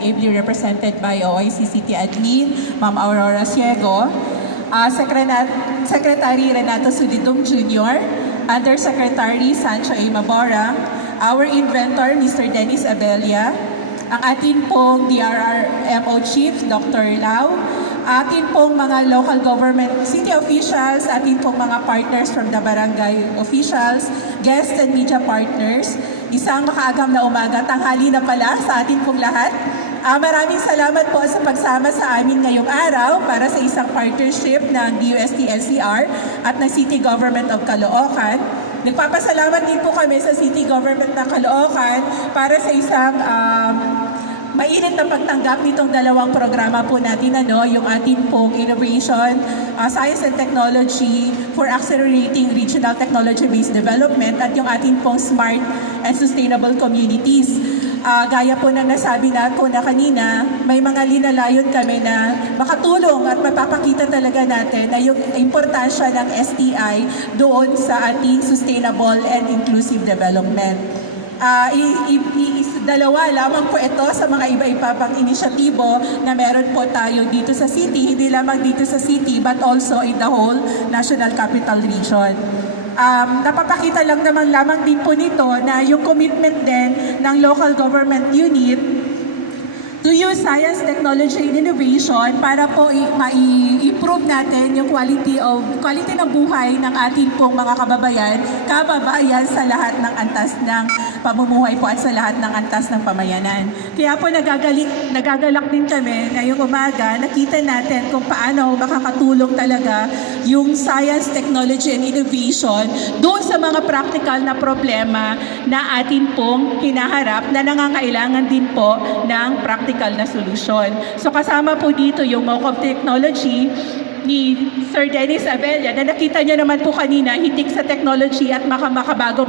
ably represented by OIC City Admin, Ma'am Aurora Ciego, Secretary Renato Sudidong Jr., Undersecretary Sancho A. Maborang, our inventor, Mr. Dennis Abella, ang atin pong DRRMO Chief, Dr. Lau, atin pong mga local government city officials, atin pong mga partners from the barangay officials, guests and media partners. Isang makaagam na umaga, tanghali na pala sa atin pong lahat. Maraming salamat po sa pagsama sa amin ngayong araw para sa isang partnership ng DUST-LCR at ng City Government of Caloocan. Nagpapasalamat din po kami sa City Government ng Caloocan para sa isang mainit na pagtanggap nitong dalawang programa po natin, yung ating pong Innovation, Science and Technology for Accelerating Regional Technology-Based Development at yung ating pong Smart and Sustainable Communities. Gaya po na nasabi na ko na kanina, may mga linalayon kami na makatulong at mapapakita talaga natin na yung importansya ng STI doon sa ating sustainable and inclusive development. Dalawa lamang po ito sa mga iba-iba pang inisyatibo na meron po tayo dito sa city, hindi lamang dito sa city but also in the whole National Capital Region. Napapakita lang naman lamang din po nito na yung commitment din ng local government unit to use science, technology, and innovation para po ma-improve natin yung quality ng buhay ng ating pong mga kababayan sa lahat ng antas ng pamumuhay po at sa lahat ng antas ng pamayanan. Kaya po nagagalak din kami ngayong umaga, nakita natin kung paano makakatulong talaga yung science, technology, and innovation doon sa mga practical na problema na atin pong hinaharap na nangangailangan din po ng practical na solusyon. So kasama po dito yung MOOC of Technology ni Sir Dennis Abella na nakita nyo naman po kanina, hitik sa technology at makabago